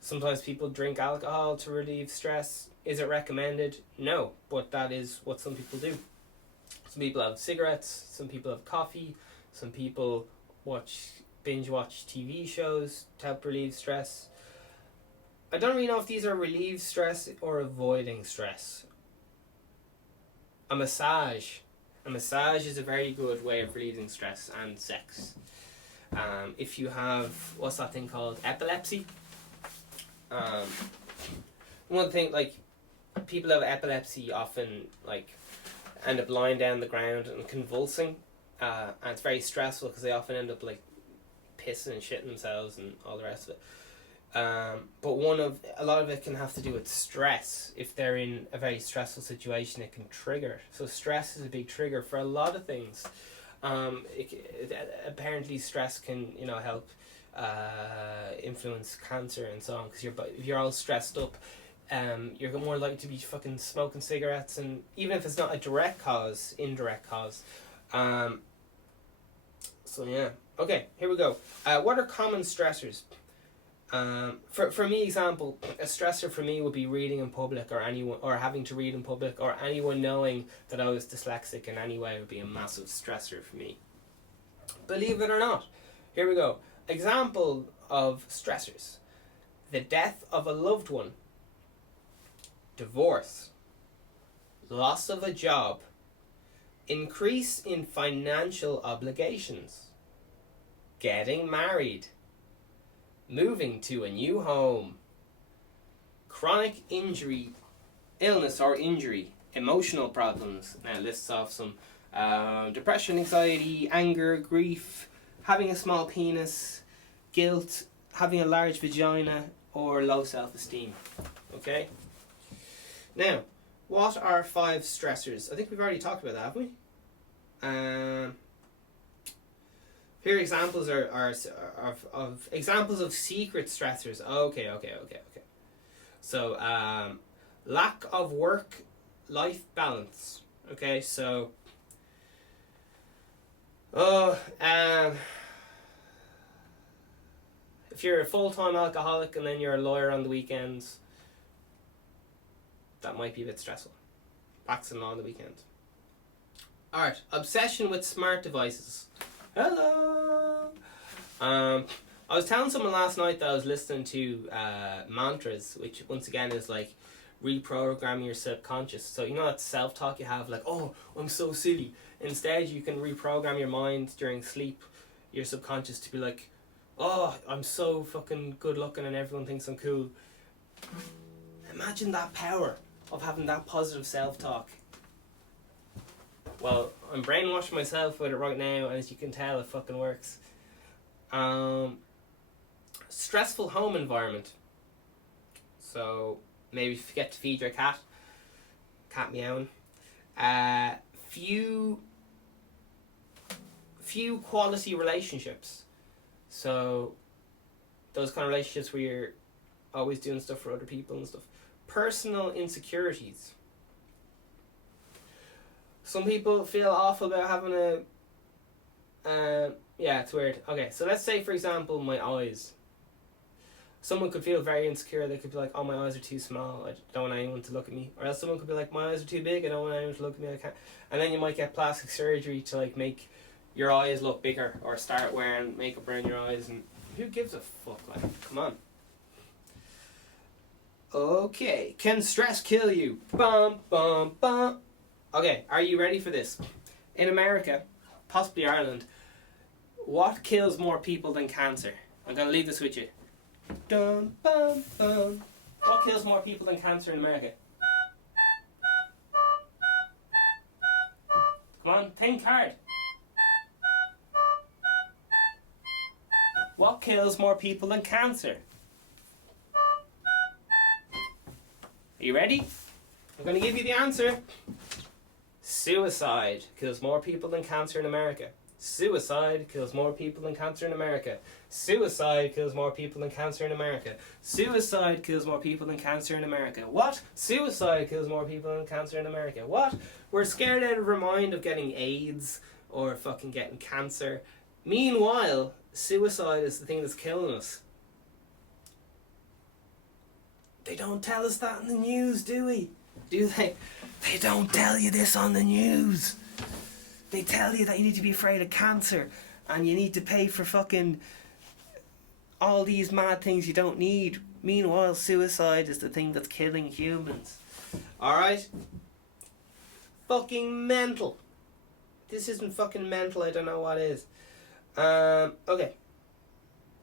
sometimes people drink alcohol to relieve stress. Is it recommended? No, but that is what some people do. Some people have cigarettes, some people have coffee, some people binge watch TV shows to help relieve stress. I don't really know if these are relieve stress or avoiding stress. A massage is a very good way of relieving stress, and sex. If you have, what's that thing called? Epilepsy. One thing, like, people who have epilepsy often, like, end up lying down the ground and convulsing. And it's very stressful because they often end up, like, pissing and shitting themselves and all the rest of it. But a lot of it can have to do with stress. If they're in a very stressful situation, it can trigger. So stress is a big trigger for a lot of things. Apparently stress can, help influence cancer and so on. Because if you're all stressed up, you're more likely to be fucking smoking cigarettes, and even if it's not a direct cause, indirect cause. So yeah. Okay, here we go. What are common stressors? For me, example, a stressor for me would be reading in public, or having to read in public, or anyone knowing that I was dyslexic in any way would be a massive stressor for me. Believe it or not. Here we go. Example of stressors: the death of a loved one, divorce, loss of a job, increase in financial obligations, getting married, moving to a new home, chronic illness or injury, emotional problems. Now it lists off some depression, anxiety, anger, grief, having a small penis, guilt, having a large vagina, or low self-esteem. Okay? Now, what are 5 stressors? I think we've already talked about that, haven't we? Here examples are of examples of secret stressors. Okay. So, lack of work-life balance. Okay, so, if you're a full-time alcoholic and then you're a lawyer on the weekends, that might be a bit stressful. Practicing law on the weekend. Alright, obsession with smart devices. Hello! I was telling someone last night that I was listening to mantras, which once again is like reprogramming your subconscious. So you know that self-talk you have, like, oh, I'm so silly. Instead, you can reprogram your mind during sleep, your subconscious, to be like, oh, I'm so fucking good looking and everyone thinks I'm cool. Imagine that power of having that positive self-talk. Well, I'm brainwashing myself with it right now, and as you can tell, it fucking works. Stressful home environment. So maybe forget to feed your cat meowing. Few quality relationships. So those kind of relationships where you're always doing stuff for other people and stuff. Personal insecurities. Some people feel awful about having yeah, it's weird. Okay, so let's say for example my eyes. Someone could feel very insecure. They could be like, oh, my eyes are too small, I don't want anyone to look at me. Or else someone could be like, my eyes are too big, I don't want anyone to look at me, I can't. And then you might get plastic surgery to like make your eyes look bigger, or start wearing makeup around your eyes, and who gives a fuck, like, come on. Okay, can stress kill you? Bum, bum, bum. Okay, are you ready for this? In America, possibly Ireland, what kills more people than cancer? I'm going to leave this with you. Dun, bum, bum. What kills more people than cancer in America? Come on, think hard. What kills more people than cancer? Are you ready? I'm going to give you the answer. Suicide kills more people than cancer in America. Suicide kills more people than cancer in America. Suicide kills more people than cancer in America. Suicide kills more people than cancer in America. What? Suicide kills more people than cancer in America. What? We're scared out of our mind of getting AIDS or fucking getting cancer. Meanwhile, suicide is the thing that's killing us. They don't tell us that in the news, do we? Do they? They don't tell you this on the news. They tell you that you need to be afraid of cancer and you need to pay for fucking all these mad things you don't need. Meanwhile, suicide is the thing that's killing humans. Alright? Fucking mental. This isn't fucking mental, I don't know what is. Okay.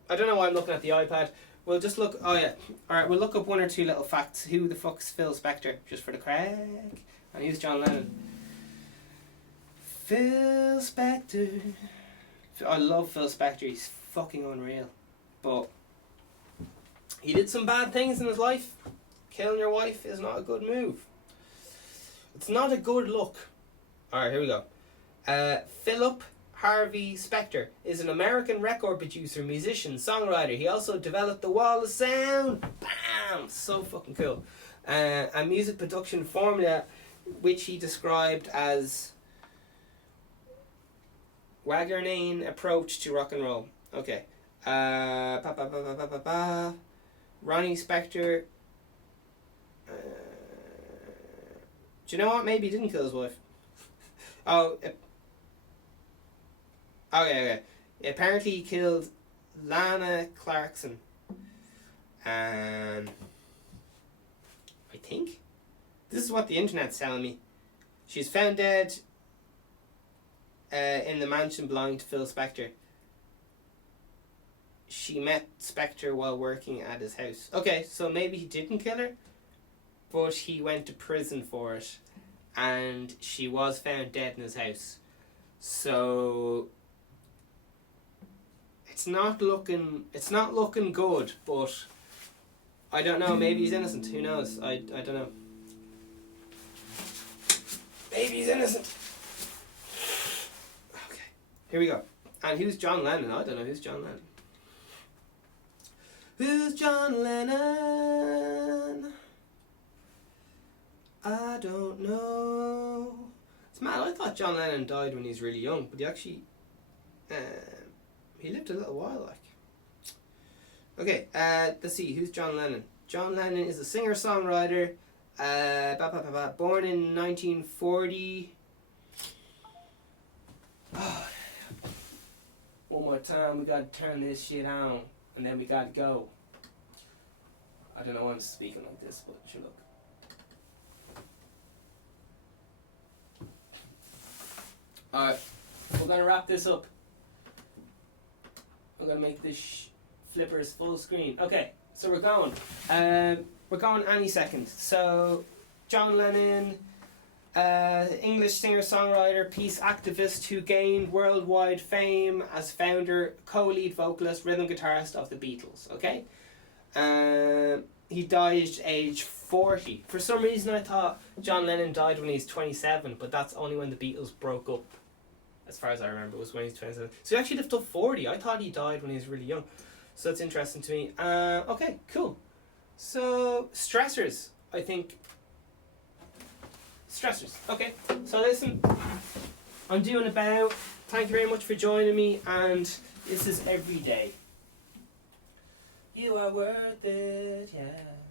I don't know why I'm looking at the iPad. We'll just look, oh yeah. Alright, we'll look up one or two little facts. Who the fuck's Phil Spector? Just for the crack. And who's John Lennon? Phil Spector. I love Phil Spector, he's fucking unreal. But he did some bad things in his life. Killing your wife is not a good move. It's not a good look. Alright, here we go. Philip Harvey Spector is an American record producer, musician, songwriter. He also developed the wall of sound. Bam! So fucking cool. A music production formula which he described as Wagnerian approach to rock and roll. Okay. Ronnie Spector. Do you know what? Maybe he didn't kill his wife. Okay. Apparently he killed Lana Clarkson. I think. This is what the internet's telling me. She's found dead in the mansion belonging to Phil Spector. She met Spector while working at his house. Okay, so maybe he didn't kill her, but he went to prison for it, and she was found dead in his house. So it's not looking good, but I don't know, maybe he's innocent, who knows, I don't know. Maybe he's innocent. Okay, here we go. And who's John Lennon? I don't know, who's John Lennon? Who's John Lennon? I don't know. It's mad, I thought John Lennon died when he was really young, but he actually he lived a little while, like. Okay, let's see, who's John Lennon? John Lennon is a singer-songwriter, born in 1940. Oh, one more time, we gotta turn this shit on, and then we gotta go. I don't know why I'm speaking like this, but sure, look. Alright, we're gonna wrap this up. I'm gonna make this flippers full screen. Okay, so we're going. We're going any second. So, John Lennon, English singer-songwriter, peace activist who gained worldwide fame as founder, co-lead vocalist, rhythm guitarist of the Beatles. Okay, he died age 40. For some reason, I thought John Lennon died when he's 27, but that's only when the Beatles broke up. As far as I remember, it was when he's 27. So he actually lived up 40. I thought he died when he was really young. So that's interesting to me. Okay, cool. So, Stressors, I think. Stressors. Okay, so listen, I'm doing about. Thank you very much for joining me, and this is every day. You are worth it, yeah.